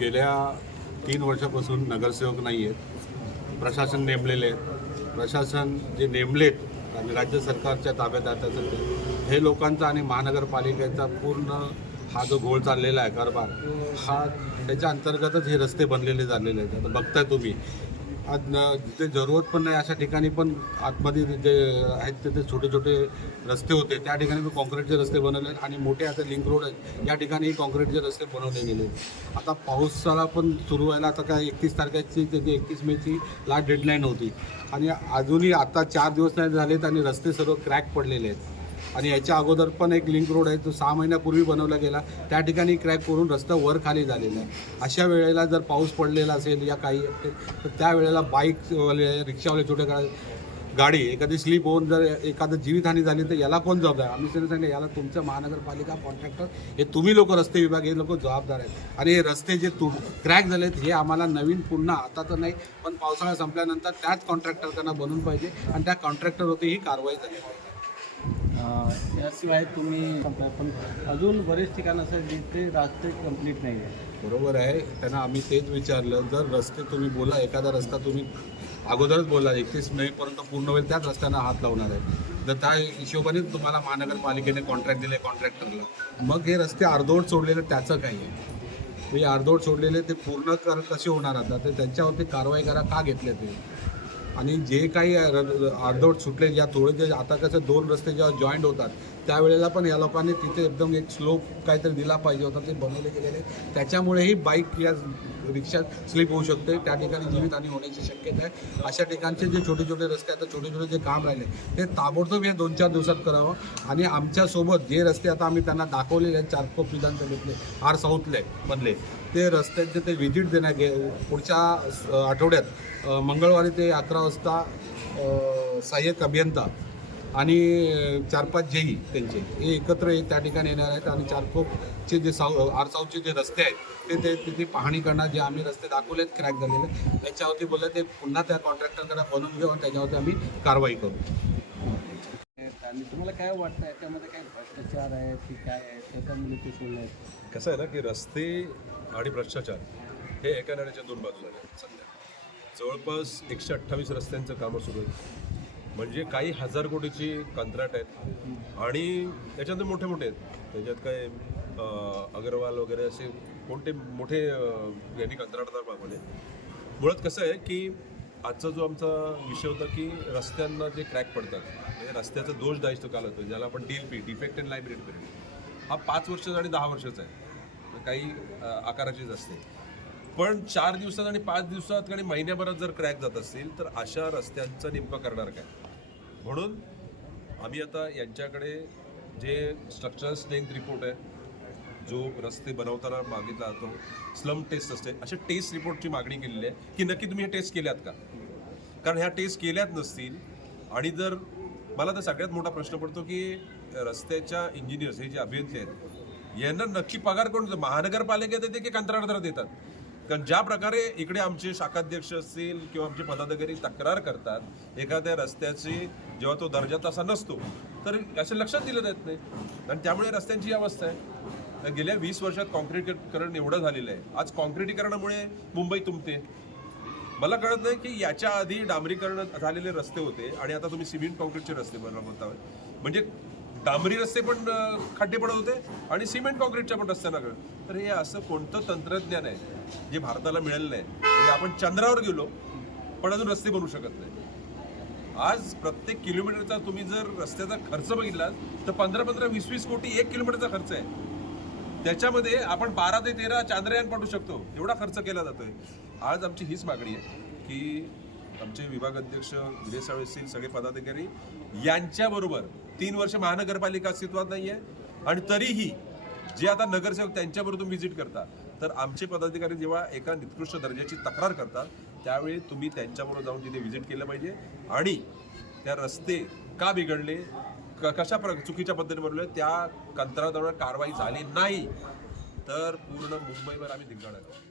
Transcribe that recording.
गेल्या तीन वर्षापासून नगरसेवक नाही आहेत प्रशासन नेमलेले आहेत प्रशासन जे नेमलेत आणि राज्य सरकारच्या ताब्यात आता सध्या हे लोकांचा आणि महानगरपालिकेचा पूर्ण हा जो घोळ चाललेला आहे कारभार हा त्याच्या अंतर्गतच हे रस्ते बनलेले झालेले आहेत आता बघताय तुम्ही आज जिथे जरूरत पण नाही अशा ठिकाणी पण आतमध्ये जे आहेत तिथे छोटे छोटे रस्ते होते त्या ठिकाणी पण कॉन्क्रीटचे रस्ते बनवले आणि मोठे आता लिंक रोड आहेत या ठिकाणी कॉन्क्रीटचे रस्ते बनवले गेले आता पावसाळा पण सुरू व्हायला आता काय एकतीस तारखेची त्याची एकतीस मेची लास्ट डेडलाईन होती आणि अजूनही आता चार दिवस नाही झालेत आणि रस्ते सर्व क्रॅक पडलेले आहेत आणि याच्या अगोदर पण एक लिंक रोड आहे जो सहा महिन्यापूर्वी बनवला गेला त्या ठिकाणी क्रॅक करून रस्ता वर खाली झालेला आहे अशा वेळेला जर पाऊस पडलेला असेल या काही तर त्यावेळेला बाईकवाले रिक्षावाले छोटे गाडी एखादी स्लीप होऊन जर एखादं जीवितहानी झाली तर याला कोण जबाबदार आम्ही त्यांनी सांगितलं याला तुमचं महानगरपालिका कॉन्ट्रॅक्टर हे तुम्ही लोक रस्ते विभाग हे लोक जबाबदार आहेत आणि हे रस्ते जे तु क्रॅक झालेत हे आम्हाला नवीन पुन्हा आता तर नाही पण पावसाळा संपल्यानंतर त्याच कॉन्ट्रॅक्टर त्यांना बनून पाहिजे आणि त्या कॉन्ट्रॅक्टरवरती ही कारवाई झाली पाहिजे याशिवाय तुम्ही पण अजून बरेच ठिकाण असं जिथे रस्ते कम्प्लीट नाही आहे बरोबर आहे त्यांना आम्ही तेच विचारलं जर रस्ते तुम्ही बोला एखादा रस्ता तुम्ही अगोदरच बोला एकतीस मेपर्यंत पूर्ण होईल त्याच रस्त्यांना हात लावणार आहे तर त्या हिशोबाने तुम्हाला महानगरपालिकेने कॉन्ट्रॅक्ट दिले कॉन्ट्रॅक्टरला मग हे रस्ते अर्धवट सोडलेले त्याचं काही आहे हे अर्धवट सोडलेले ते पूर्ण कर कसे होणार आता ते त्यांच्यावरती कारवाई करा का घेतले ते आणि जे काही अर्धवट सुटले ज्या थोडे जे आता कसं दोन रस्ते जेव्हा जॉईंट होतात त्यावेळेला पण या लोकांनी तिथे एकदम एक स्लोप काहीतरी दिला पाहिजे होता ते बनवले गेलेले त्याच्यामुळेही बाईक या रिक्षात स्लिप होऊ शकते त्या ठिकाणी जीवित आणि होण्याची शक्यता आहे अशा ठिकाणचे जे छोटे छोटे रस्ते आहेत छोटे छोटे जे काम राहिले ते ताबडतोब या दोन चार दिवसात करावं आणि आमच्यासोबत जे रस्ते आता आम्ही त्यांना दाखवलेले आहेत चारकोप विधानसभेतले आर साऊथले बनले ते रस्त्यांचे ते व्हिजिट देण्या गे पुढच्या आठवड्यात मंगळवारी ते अकरा वाजता सहाय्यक अभियंता आणि चार पाच जेई त्यांचे हे एकत्र त्या ठिकाणी येणार आहेत आणि फोकचे जे साऊ आरसाऊचे जे रस्ते आहेत ते ते तिथे पाहणी करणार जे आम्ही रस्ते दाखवले आहेत क्रॅक झालेले त्याच्यावरती बोललं ते पुन्हा त्या कॉन्ट्रॅक्टरकडे बनवून घेऊ आणि त्याच्यावरती आम्ही कारवाई करू आणि तुम्हाला काय वाटतं याच्यामध्ये काय भ्रष्टाचार आहेत की काय आहे त्याच्यामध्ये कसं आहे ना की रस्ते आणि भ्रष्टाचार हे एका नाण्याच्या दोन बाजू झाले सध्या जवळपास एकशे अठ्ठावीस रस्त्यांचं कामं सुरू आहे म्हणजे काही हजार कोटीची कंत्राट आहेत आणि त्याच्यात मोठे मोठे आहेत त्याच्यात काय अग्रवाल वगैरे असे कोणते मोठे यांनी कंत्राटदार बाबत मुळात कसं आहे की आजचा जो आमचा विषय होता की रस्त्यांना जे क्रॅक पडतात म्हणजे रस्त्याचा दोष दायित्व काल होतो ज्याला आपण DLP defect and liability period हा पाच वर्षाचा आणि दहा वर्षाचा आहे काही आकाराचीच असते पण चार दिवसात आणि पाच दिवसात आणि महिन्याभरात जर क्रॅक जात असतील तर अशा रस्त्यांचा नेमकं करणार काय म्हणून आम्ही आता यांच्याकडे जे स्ट्रक्चरल स्ट्रेंथ रिपोर्ट आहे जो रस्ते बनवताना मागितला जातो स्लम टेस्ट असते अशा टेस्ट रिपोर्टची मागणी केलेली आहे की नक्की तुम्ही हे टेस्ट केल्यात का कारण ह्या टेस्ट केल्यात नसतील आणि जर मला तर सगळ्यात मोठा प्रश्न पडतो की रस्त्याच्या इंजिनियर्स हे जे अभियंते आहेत यांना नक्की पगार कोण महानगरपालिकेत येते की कंत्राटदार देतात कारण ज्या प्रकारे इकडे आमचे शाखाध्यक्ष असतील किंवा आमचे पदाधिकारी तक्रार करतात एखाद्या रस्त्याची जेव्हा तो दर्जा तसा नसतो तर असे लक्षात दिलं जात नाही आणि त्यामुळे रस्त्यांची अवस्था आहे तर गेल्या वीस वर्षात कॉन्क्रीटीकरण एवढं झालेलं आहे आज कॉन्क्रीटीकरणामुळे मुंबई तुमते मला कळत नाही की याच्या आधी डांबरीकरण झालेले रस्ते होते आणि आता तुम्ही सिमेंट कॉन्क्रीटचे रस्ते बनवत आहात म्हणजे डांबरी रस्ते पण खड्डे पडत होते आणि सिमेंट कॉन्क्रीटच्या पण रस्त्यांना कळत तर हे असं कोणतं तंत्रज्ञान आहे जे भारताला मिळेल नाही म्हणजे आपण चंद्रावर गेलो पण अजून रस्ते बनवू शकत नाही आज प्रत्येक किलोमीटरचा तुम्ही जर रस्त्याचा खर्च बघितला तर पंधरा पंधरा वीस वीस कोटी एक किलोमीटरचा खर्च आहे त्याच्यामध्ये आपण बारा ते तेरा चांद्रयान पाठवू शकतो एवढा खर्च केला जातोय आज आमची हीच मागणी आहे की आमचे विभाग अध्यक्ष असतील सगळे पदाधिकारी यांच्याबरोबर तीन वर्ष महानगरपालिका अस्तित्वात नाही आहे आणि तरीही जे आता नगरसेवक त्यांच्याबरोबर तुम्ही व्हिजिट करता तर आमचे पदाधिकारी जेव्हा एका निकृष्ट दर्जाची तक्रार करतात त्यावेळी तुम्ही त्यांच्याबरोबर जाऊन तिथे व्हिजिट केलं पाहिजे आणि त्या रस्ते का बिघडले क कशा प्र चुकीच्या पद्धतीने बनवले त्या कंत्राटावर कारवाई झाली नाही तर पूर्ण मुंबईवर आम्ही आहोत